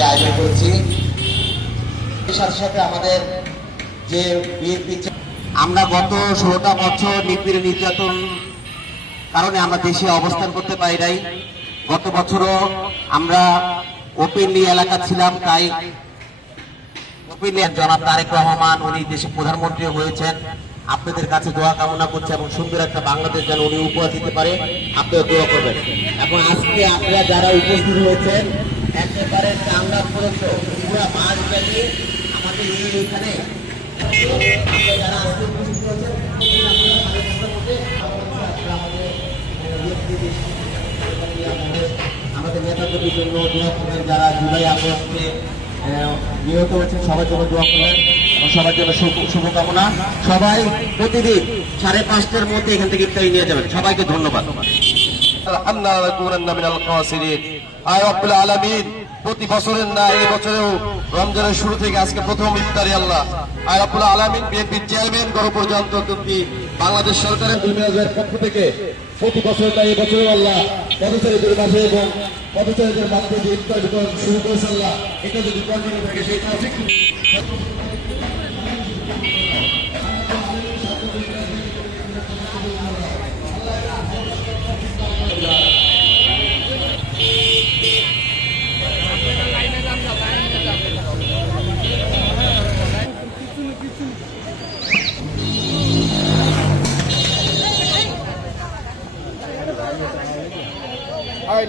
আয়োজন করেছি। এর সাথে সাথে আমাদের যে বিএনপি, আমরা গত 16টা বছর নিপীড়ন নির্যাতন কারণে আমরা দেশে অবস্থান করতে পারি নাই। গত বছরও আমরা ওপেনলি এলাকা ছিলাম, তাই ওপেনলি জনাব তারেক রহমান উনি দেশের প্রধানমন্ত্রী হয়েছেন। আপনাদের কাছে দোয়া কামনা করছে এবং সুন্দর একটা বাংলাদেশ যেন উনি উপহার দিতে পারে, আপনারা দোয়া করবেন। এখন আজকে আপনারা যারা উপস্থিত হয়েছেন একেবারে টাঙ্গা পর্যন্ত পুরো মাঠ ব্যাপী আমাদের এইখানে যারা আজকে উপস্থিত হয়েছেন আমাদের নেতাকর্মীর জন্য দোয়া করবেন। যারা জুলাই আগস্টে নিহত হয়েছেন সবার জন্য দোয়া করবেন এবং সবার জন্য শুভকামনা। সবাই প্রতিদিন 5:30টার মধ্যে এখান থেকে ইফতারি নিয়ে যাবেন। সবাইকে ধন্যবাদ। প্রতি বছরের না এই বছরেও রমজানের শুরু থেকে আজকে প্রথম ইফতারি আল্লাহ আয় রব্বুল আলামিন বিএনপির চেয়ারম্যান গণপ্রজাতন্ত্রী বাংলাদেশ সরকারের পক্ষ থেকে প্রতি বছর না এই বছরেও আল্লাহ পথচারীদের মাঝে এবং পথচারীদের মাঝে যে ইফতার বিতরণ শুরু করেছে আল্লাহ, এটা যদি কন্টিনিউ থাকে সেটা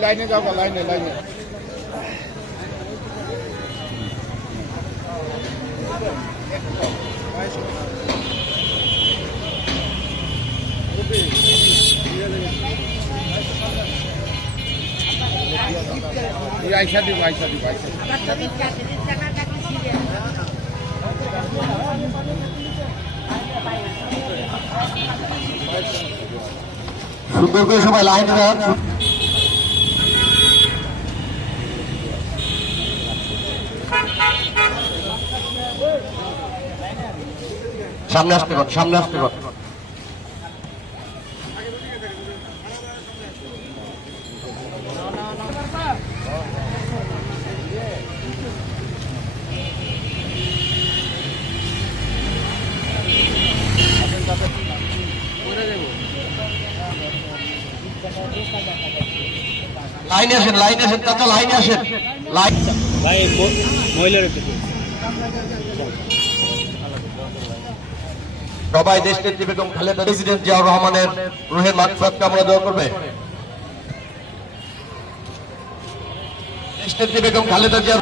লাইনে যাবো, লাইনে আইসা দিব সুন্দর করে সবাই লাইন দেন। সামনে আসতে পার, সামনে আসতে পার। লাইনে আসেন, লাইনে আসেন, চাচা লাইনে আসেন। লাইন ভাই মহিলার সবাই দেশনেত্রী বেগম খালেদা প্রেসিডেন্ট জিয়াউর রহমানের রুহের মাগফিরাত কামনা দোয়া করবে। দেশনেত্রী বেগম খালেদা জিয়া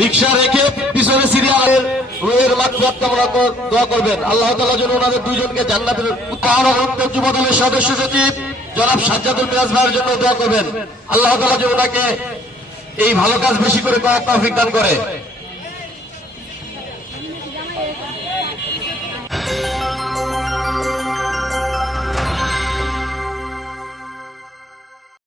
রিকশা রেখে পিছনে সিরিয়ালের রুহের মাগফিরাত কামনা দোয়া করবেন। আল্লাহ তাআলা যেন ওনাদের দুইজনকে জান্নাতের উত্তর যুব দলের সদস্য সচিব জনাব সাজ্জাদুল মিরাজ ভাইয়ের জন্য দোয়া করবেন। আল্লাহ তাআলা যেন ওনাকে এই ভালো কাজ বেশি করে করার তৌফিক দান করে।